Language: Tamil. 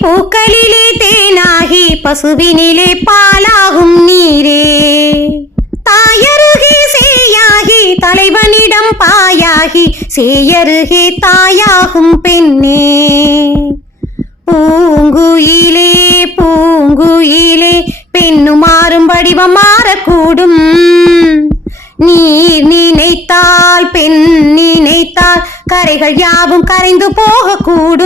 பூக்களிலே தேனாகி பசுவினிலே பாலாகும் நீரே. தாயருகே சேயாகி தலைவனிடம் பாயாகி சேயருகே தாயாகும் பெண்ணே. பூங்குயிலே பூங்குயிலே பெண்ணும் மாறும் வடிவம் மாறக்கூடும். நீர் நினைத்தால் பெண் நினைத்தால் கரைகள் யாவும் கரைந்து போகக்கூடும்.